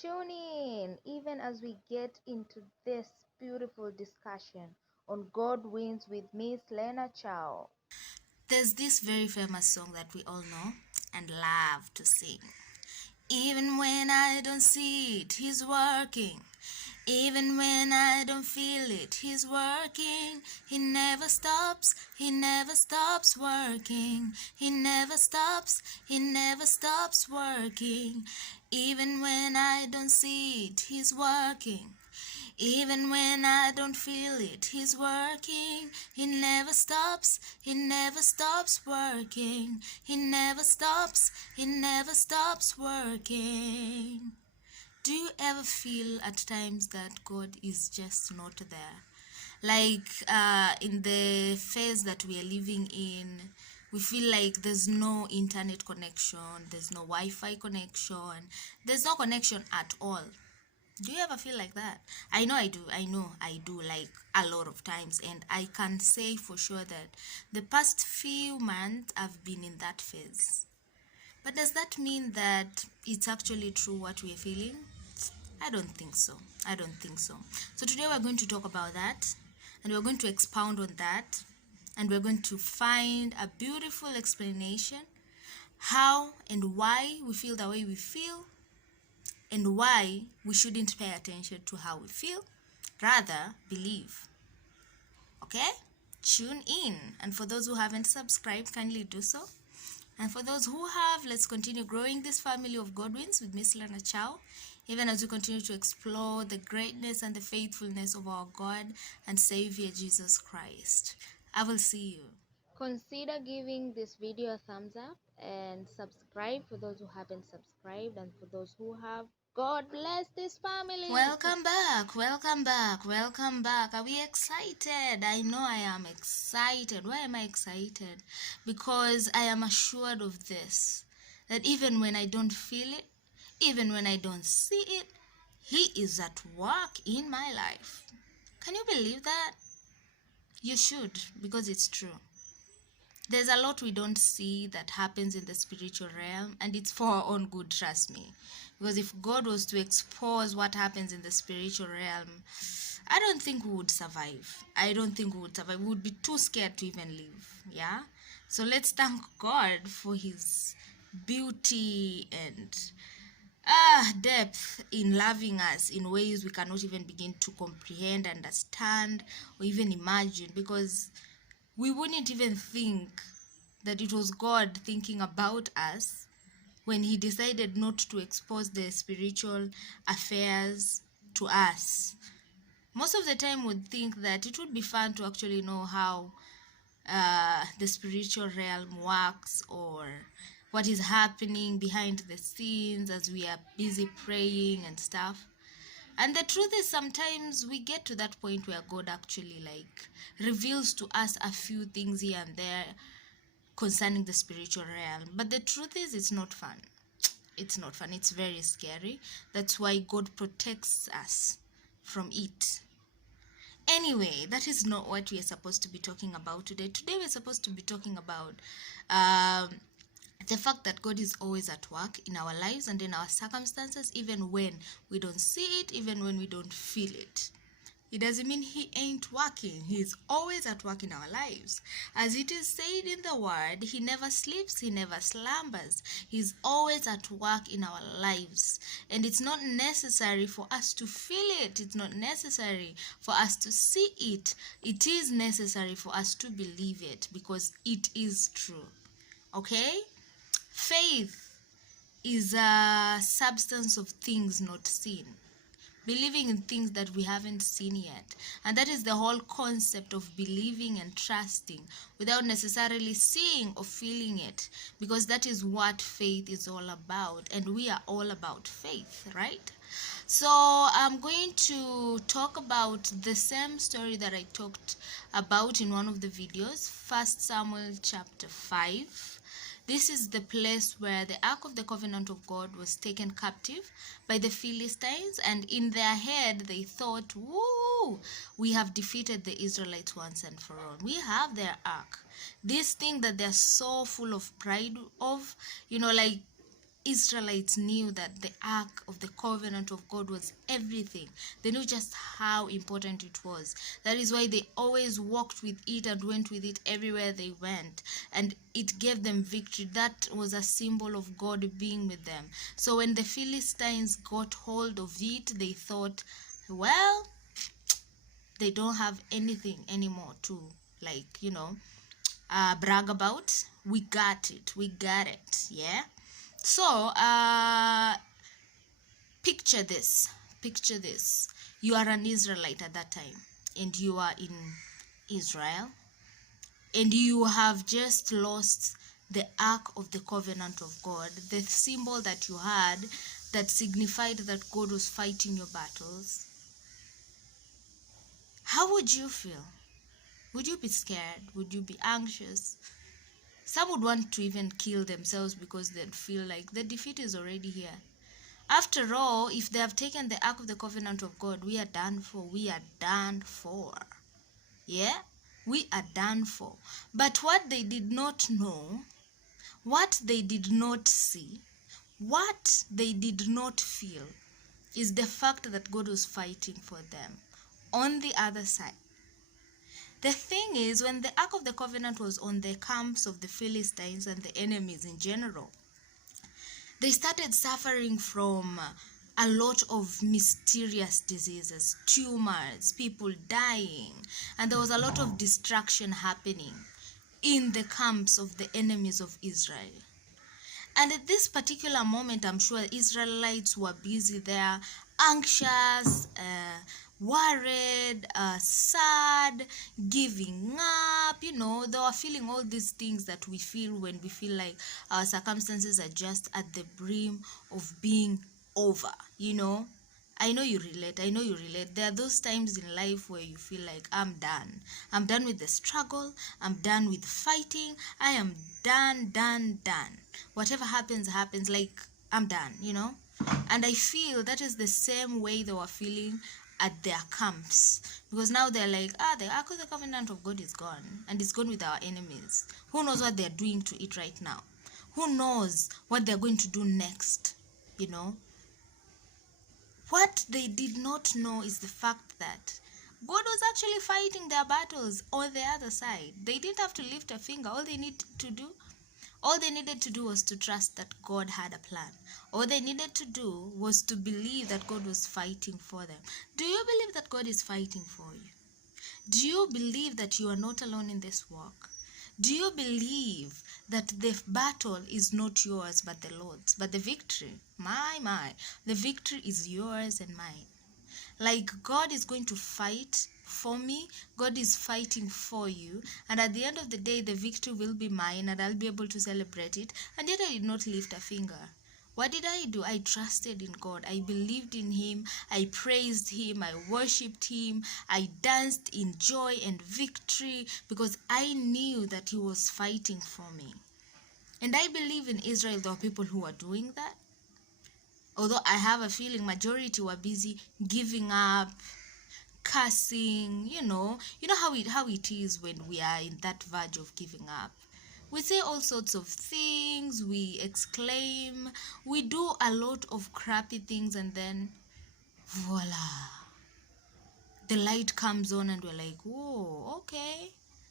Tune in even as we get into this beautiful discussion on God Wins with Miss Lena Chow. There's this very famous song that we all know and love to sing. Even when I don't see it, He's working. Even when I don't feel it, He's working. He never stops working. He never stops working. Even when I don't see it, He's working. Even when I don't feel it, He's working. He never stops working. He never stops working. Do you ever feel at times that God is just not there? Like in the phase that we are living in, we feel like there's no internet connection, there's no Wi-Fi connection, there's no connection at all. Do you ever feel like that? I know I do. I do, like a lot of times, and I can say for sure that the past few months I've been in that phase. But does that mean that it's actually true what we're feeling? I don't think so. I don't think so. So today we're going to talk about that, and we're going to expound on that, and we're going to find a beautiful explanation how and why we feel the way we feel, and why we shouldn't pay attention to how we feel, rather believe. Okay? Tune in. And for those who haven't subscribed, kindly do so. And for those who have, let's continue growing this family of Godwins with Miss Lena Chow, even as we continue to explore the greatness and the faithfulness of our God and Savior Jesus Christ. I will see you. Consider giving this video a thumbs up and subscribe for those who haven't subscribed, and for those who have, God bless this family. Welcome back, welcome back, welcome back. Are we excited? I know I am excited. Why am I excited? Because I am assured of this, that even when I don't feel it, even when I don't see it, He is at work in my life. Can you believe that? You should, because it's true. There's a lot we don't see that happens in the spiritual realm, and it's for our own good, trust me. Because if God was to expose what happens in the spiritual realm, I don't think we would survive. I don't think we would survive. We would be too scared to even live. Yeah? So let's thank God for His beauty and depth in loving us in ways we cannot even begin to comprehend, understand, or even imagine, because we wouldn't even think that it was God thinking about us when He decided not to expose the spiritual affairs to us. Most of the time we'd think that it would be fun to actually know how the spiritual realm works, or what is happening behind the scenes as we are busy praying and stuff. And the truth is, sometimes we get to that point where God actually like reveals to us a few things here and there concerning the spiritual realm. But the truth is, it's not fun. It's not fun. It's very scary. That's why God protects us from it. Anyway, that is not what we are supposed to be talking about today. Today we're supposed to be talking about the fact that God is always at work in our lives and in our circumstances, even when we don't see it, even when we don't feel it. It doesn't mean He ain't working. He is always at work in our lives. As it is said in the word, He never sleeps, He never slumbers. He's always at work in our lives. And it's not necessary for us to feel it. It's not necessary for us to see it. It is necessary for us to believe it, because it is true. Okay? Faith is a substance of things not seen. Believing in things that we haven't seen yet. And that is the whole concept of believing and trusting without necessarily seeing or feeling it, because that is what faith is all about, and we are all about faith, right? So I'm going to talk about the same story that I talked about in one of the videos, 1 Samuel chapter 5. This is the place where the Ark of the Covenant of God was taken captive by the Philistines, and in their head they thought, woo, we have defeated the Israelites once and for all. We have their Ark. This thing that they're so full of pride of, like Israelites knew that the Ark of the Covenant of God was everything. They knew just how important it was. That is why they always walked with it and went with it everywhere they went. And it gave them victory. That was a symbol of God being with them. So when the Philistines got hold of it, they thought, well, they don't have anything anymore to, like, brag about. We got it, yeah. So picture this, you are an Israelite at that time, and you are in Israel, and you have just lost the Ark of the Covenant of God, the symbol that you had that signified that God was fighting your battles. How would you feel? Would you be scared? Would you be anxious? Some would want to even kill themselves because they'd feel like the defeat is already here. After all, if they have taken the Ark of the Covenant of God, we are done for. We are done for. Yeah? We are done for. But what they did not know, what they did not see, what they did not feel is the fact that God was fighting for them on the other side. The thing is, when the Ark of the Covenant was on the camps of the Philistines and the enemies in general, they started suffering from a lot of mysterious diseases, tumors, people dying, and there was a lot of destruction happening in the camps of the enemies of Israel. And at this particular moment, I'm sure Israelites were busy there, anxious, worried, sad, giving up. They were feeling all these things that we feel when we feel like our circumstances are just at the brim of being over. I know you relate. There are those times in life where you feel like, I'm done with the struggle, I'm done with fighting, I am done. Whatever happens, like, I'm done. And I feel that is the same way they were feeling at their camps, because now they're like, the Ark of the Covenant of God is gone, and it's gone with our enemies. Who knows what they're doing to it right now? Who knows what they're going to do next? What they did not know is the fact that God was actually fighting their battles on the other side. They didn't have to lift a finger. All they needed to do was to trust that God had a plan. All they needed to do was to believe that God was fighting for them. Do you believe that God is fighting for you? Do you believe that you are not alone in this walk? Do you believe that the battle is not yours but the Lord's? But the victory, the victory is yours and mine. Like, God is going to fight for me, God is fighting for you, and at the end of the day, the victory will be mine, and I'll be able to celebrate it. And yet I did not lift a finger. What did I do? I trusted in God. I believed in Him. I praised Him. I worshipped Him. I danced in joy and victory because I knew that He was fighting for me. And I believe in Israel there are people who are doing that. Although I have a feeling majority were busy giving up, cursing, how it is when we are in that verge of giving up. We say all sorts of things, we exclaim, we do a lot of crappy things, and then voila, the light comes on and we're like, whoa, okay,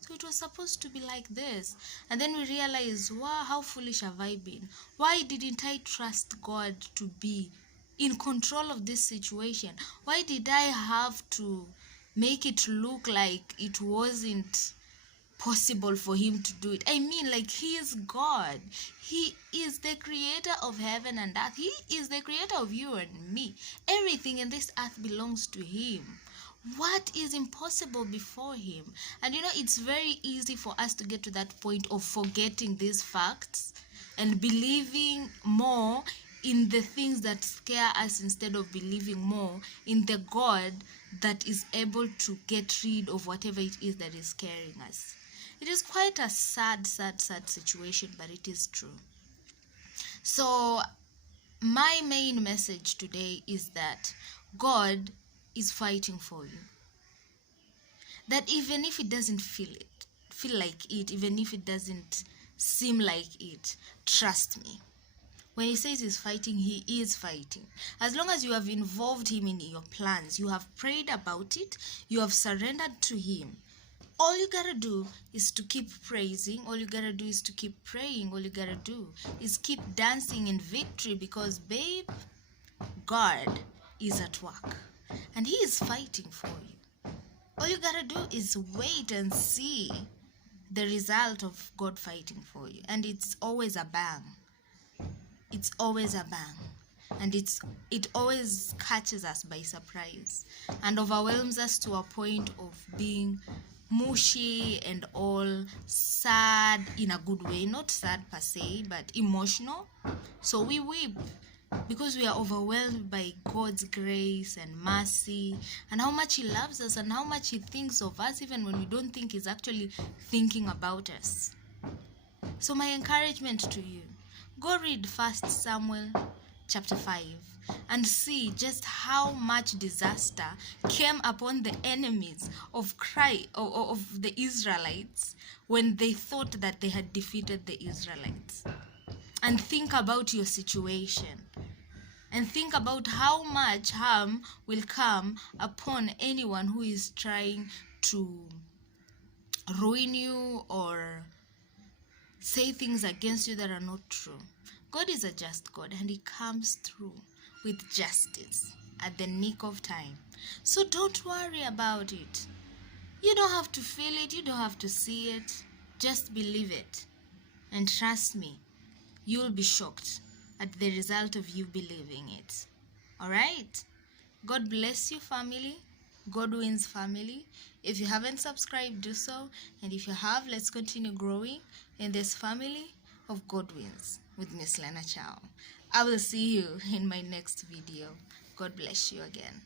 so it was supposed to be like this. And then we realize, wow, how foolish have I been? Why didn't I trust God to be in control of this situation? Why did I have to make it look like it wasn't possible for Him to do it? I mean, like, He is God. He is the creator of heaven and earth. He is the creator of you and me. Everything in this earth belongs to Him. What is impossible before Him? And it's very easy for us to get to that point of forgetting these facts and believing more in the things that scare us instead of believing more in the God that is able to get rid of whatever it is that is scaring us. It is quite a sad situation, but it is true. So my main message today is that God is fighting for you. That even if it doesn't feel like it, even if it doesn't seem like it, trust me, When he says he's fighting, he is fighting. As long as you have involved him in your plans, you have prayed about it, you have surrendered to him, all you gotta do is to keep praising, all you gotta do is to keep praying, all you gotta do is keep dancing in victory, because babe, God is at work and he is fighting for you. All you gotta do is wait and see the result of God fighting for you, and it's always a bang. It's always a bang, and it always catches us by surprise and overwhelms us to a point of being mushy and all sad, in a good way, not sad per se, but emotional. So we weep because we are overwhelmed by God's grace and mercy, and how much he loves us and how much he thinks of us, even when we don't think he's actually thinking about us. So my encouragement to you, go read 1 Samuel chapter 5 and see just how much disaster came upon the enemies of the Israelites when they thought that they had defeated the Israelites. And think about your situation, and think about how much harm will come upon anyone who is trying to ruin you or say things against you that are not true. God is a just God, and he comes through with justice at the nick of time. So don't worry about it. You don't have to feel it, you don't have to see it. Just believe it. And trust me, you'll be shocked at the result of you believing it. Alright? God bless you, family. God wins, family. If you haven't subscribed, do so. And if you have, let's continue growing in this family of God wins with Miss Lena Chow. I will see you in my next video. God bless you again.